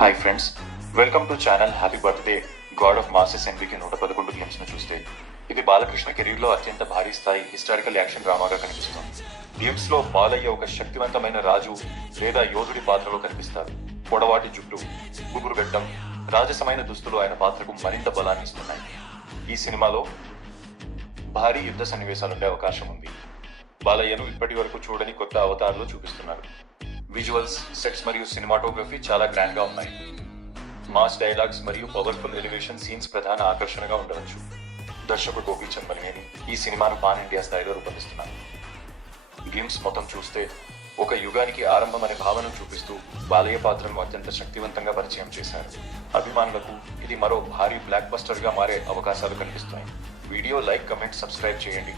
Hi friends, welcome to channel. Happy birthday god of masses ఎన్బికి 111 games ను చూస్తే ఇది బాలకృష్ణ కెరీర్ లో అత్యంత భారీ స్థాయి హిస్టారికల్ యాక్షన్ డ్రామాగా కనిపిస్తుంది. గేమ్స్ లో బాలయ్య ఒక శక్తివంతమైన రాజు లేదా యోధుడి పాత్రలో కనిపిస్తారు. పొడవాటి జుట్టు, గుబురు గడ్డం, రాజసమైన దుస్తులు ఆయన పాత్రకు మరింత బలాన్ని ఇస్తున్నాయి. ఈ సినిమాలో భారీ యుద్ధ సన్నివేశాలుండే అవకాశం ఉంది. బాలయ్యను ఇప్పటి వరకు చూడని కొత్త అవతారంలో చూపిస్తున్నారు. విజువల్స్, సెట్స్ మరియు సినిమాటోగ్రఫీ చాలా గ్రాండ్ గా ఉన్నాయి. మాస్ డైలాగ్స్ మరియు పవర్ఫుల్ ఎలివేషన్ సీన్స్ ప్రధాన ఆకర్షణగా ఉండవచ్చు. దర్శకుడు గోపీచంద్ మలినేని ఈ సినిమాను పాన్ ఇండియా స్థాయిలో రూపొందిస్తున్నారు. గేమ్స్ మొత్తం చూస్తే ఒక యుగానికి ఆరంభం అనే భావనను చూపిస్తూ బాలయ్య పాత్రను అత్యంత శక్తివంతంగా పరిచయం చేశారు. అభిమానులకు ఇది మరో భారీ బ్లాక్ బస్టర్ గా మారే అవకాశాలు కనిపిస్తున్నాయి. వీడియో లైక్, కమెంట్, సబ్స్క్రైబ్ చేయండి.